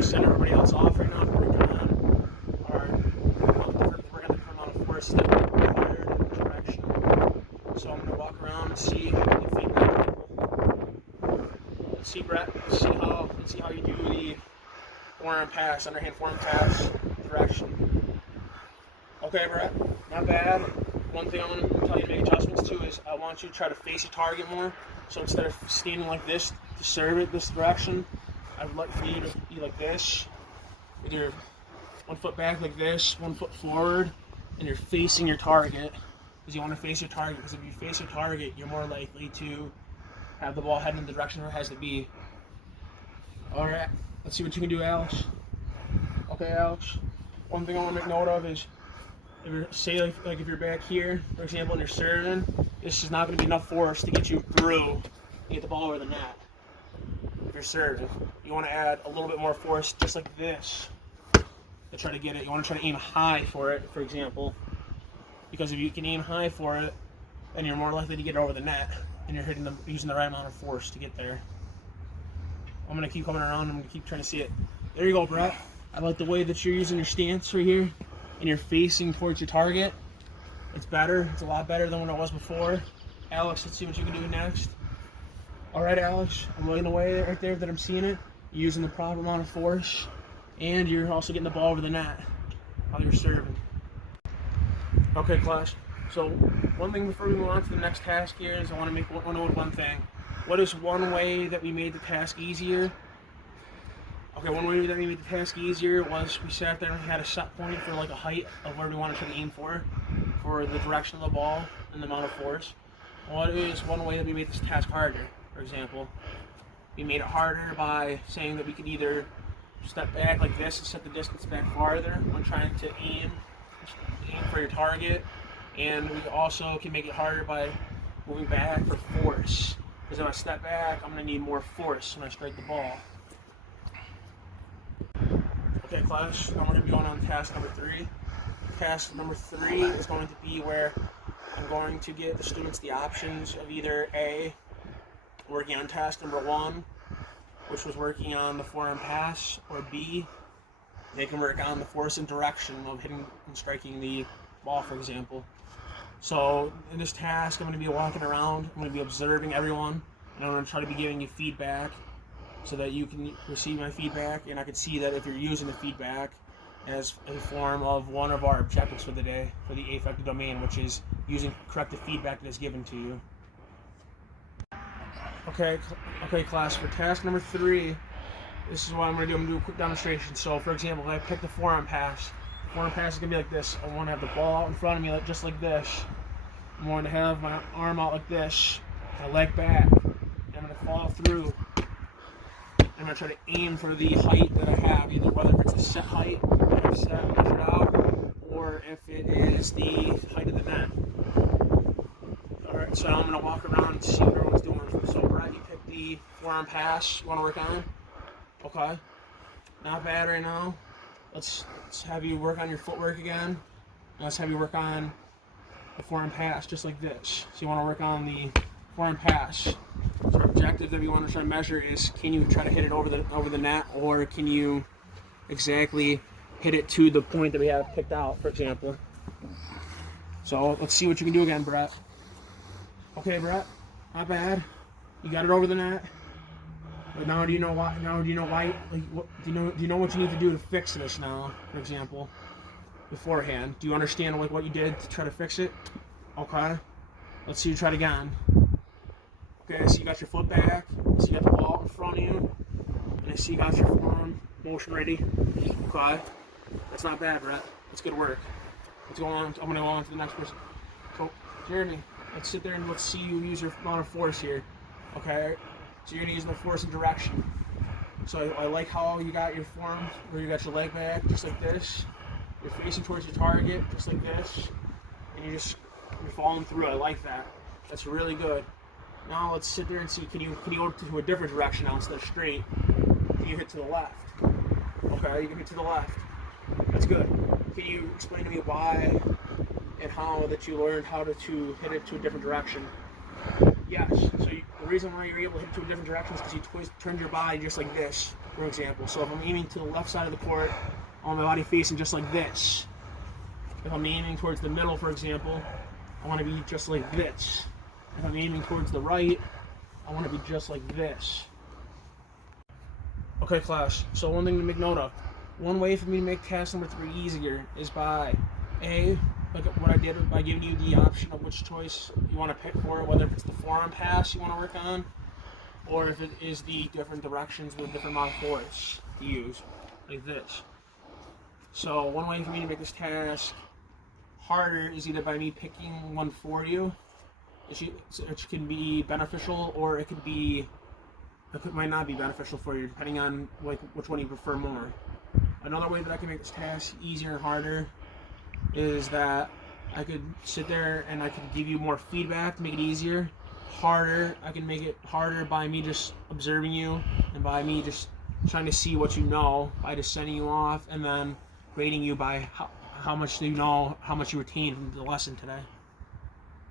to send everybody else off right now. We're working on the amount of force that we required in the direction. So I'm going to walk around and see the feedback. Let's see, Brett. Let's see how you do the forearm pass, underhand forearm pass direction. Okay, Brett. Not bad. One thing I want to tell you to make adjustments to is I want you to try to face your target more. So instead of standing like this to serve it this direction, I would like for you to be like this, with your 1 foot back like this, 1 foot forward, and you're facing your target. Because you want to face your target, because if you face your target, you're more likely to have the ball heading in the direction where it has to be. Alright, let's see what you can do, Alex. Okay, Alex. One thing I want to make note of is, if you're, say like if you're back here, for example, and you're serving, this is not going to be enough force to get you through to get the ball over the net. If you're serving, you want to add a little bit more force, just like this, to try to get it. You want to try to aim high for it, for example, because if you can aim high for it, then you're more likely to get it over the net, and you're using the right amount of force to get there. I'm going to keep coming around. I'm going to keep trying to see it. There you go, Brett. I like the way that you're using your stance right here, and you're facing towards your target. It's better. It's a lot better than what it was before. Alex, let's see what you can do next. All right, Alex, I'm looking away right there that I'm seeing it. You're using the proper amount of force, and you're also getting the ball over the net while you're serving. Okay, class. So one thing before we move on to the next task here is I want to know one thing. What is one way that we made the task easier? Okay, one way that we made the task easier was we sat there and we had a set point for like a height of where we wanted to aim for the direction of the ball and the amount of force. What is one way that we made this task harder? For example, we made it harder by saying that we could either step back like this and set the distance back farther when trying to aim for your target, and we also can make it harder by moving back for force. Because if I step back, I'm going to need more force when I strike the ball. Okay, class, now we're going to be going on task number 3. Task number 3 is going to be where I'm going to give the students the options of either A, working on task number 1, which was working on the forearm pass, or B, they can work on the force and direction of hitting and striking the ball, for example. So in this task, I'm going to be walking around, I'm going to be observing everyone, and I'm going to try to be giving you feedback so that you can receive my feedback, and I can see that if you're using the feedback as a form of one of our objectives for the day, for the affective domain, which is using corrective feedback that is given to you. Okay, class, for task number 3, this is what I'm going to do. I'm going to do a quick demonstration. So, for example, if I pick the forearm pass, the forearm pass is going to be like this. I want to have the ball out in front of me, just like this. I'm going to have my arm out like this, my leg back, and I'm going to follow through. I'm going to try to aim for the height that I have, either whether it's the set height that I've set measured out, or if it is the height of the net. Alright, so I'm going to walk around and see what everyone's doing. So, Brett, you pick the forearm pass you want to work on. Okay. Not bad right now. Let's have you work on your footwork again. Let's have you work on the forearm pass, just like this. So you want to work on the forearm pass. So our objective that we want to try to measure is, can you try to hit it over the net, or can you exactly hit it to the point that we have picked out, for example. So let's see what you can do again, Brett. Okay, Brett, not bad. You got it over the net. But now do you know why? Now do you know why? Like, do you know what you need to do to fix this now? For example, beforehand, do you understand what you did to try to fix it? Okay. Let's see you try it again. Okay, so you got your foot back. So you got the ball in front of you, and I see you got your forearm motion ready. Okay. That's not bad, Brett. That's good work. Let's go on. I'm gonna go on to the next person. So, Jeremy, let's sit there and let's see you use your amount of force here. Okay. So you're gonna use the force and direction. So I like how you got your form, where you got your leg back, just like this. You're facing towards your target, just like this, and you're following through. I like that. That's really good. Now let's sit there and see. Can you go to a different direction now instead of straight? Can you hit to the left? Okay, you can hit to the left. That's good. Can you explain to me why and how that you learned how to hit it to a different direction? Yes. So the reason why you're able to hit to a different direction is because you turned your body just like this, for example. So if I'm aiming to the left side of the court, I want my body facing just like this. If I'm aiming towards the middle, for example, I want to be just like this. If I'm aiming towards the right, I want to be just like this. Okay, class, so one thing to make note of. One way for me to make task number 3 easier is by like what I did by giving you the option of which choice you want to pick for it, whether it's the forearm pass you want to work on, or if it is the different directions with different amount of force to use, like this. So one way for me to make this task harder is either by me picking one for you, which can be beneficial, or it might not be beneficial for you, depending on like which one you prefer more. Another way that I can make this task easier and harder is that I could sit there and I could give you more feedback to make it easier. Harder, I can make it harder by me just observing you and by me just trying to see what you know, by just sending you off and then grading you by how much you know, how much you retained from the lesson today.